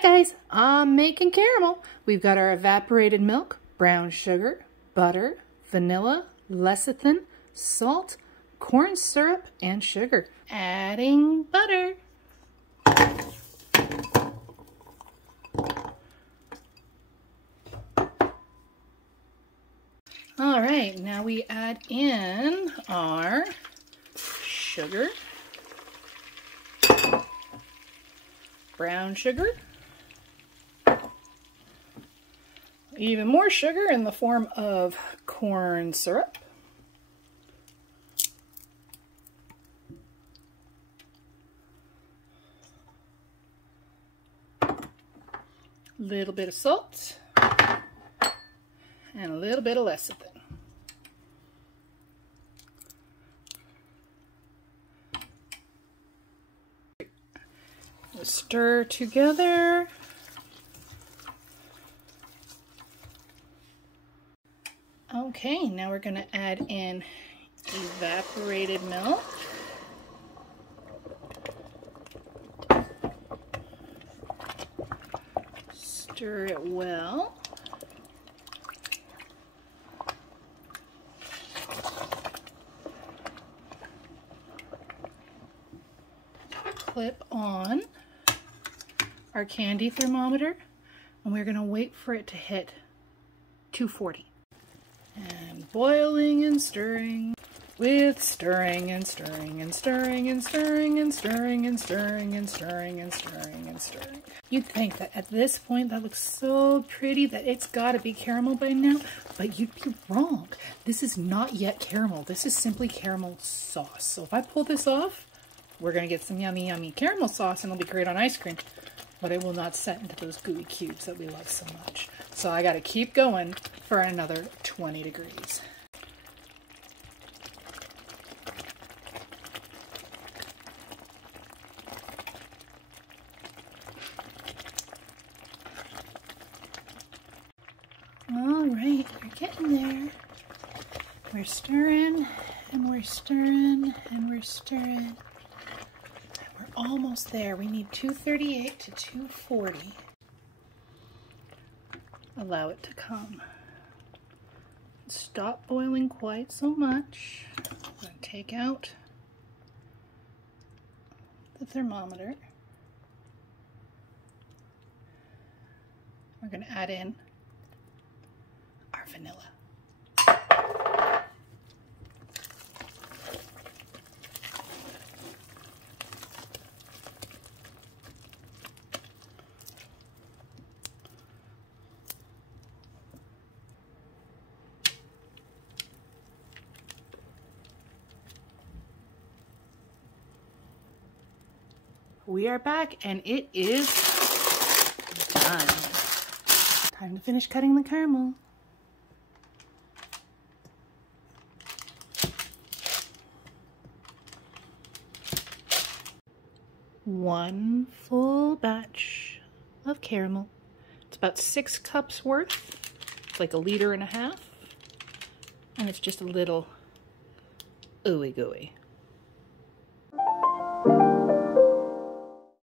Hi guys, I'm making caramel. We've got our evaporated milk, brown sugar, butter, vanilla, lecithin, salt, corn syrup, and sugar. Adding butter. All right, now we add in our sugar, brown sugar, even more sugar in the form of corn syrup, a little bit of salt, and a little bit of lecithin. Stir together. Okay, now we're going to add in evaporated milk. Stir it well. Clip on our candy thermometer, and we're going to wait for it to hit 240. And boiling and stirring, with stirring and stirring and stirring and stirring and stirring and stirring and stirring and stirring and stirring. You'd think that at this point that looks so pretty that it's got to be caramel by now, but you'd be wrong. This is not yet caramel. This is simply caramel sauce. So if I pull this off, we're going to get some yummy, yummy caramel sauce, and it'll be great on ice cream. But it will not set into those gooey cubes that we love so much. So I got to keep going for another 20 degrees. All right, we're getting there. We're stirring, and we're stirring, and we're stirring. Almost there. We need 238 to 240. Allow it to come. Stop boiling quite so much. I'm going to take out the thermometer. We're going to add in our vanilla. We are back, and it is done. Time to finish cutting the caramel. One full batch of caramel. It's about 6 cups worth. It's like 1.5 liters. And it's just a little ooey gooey.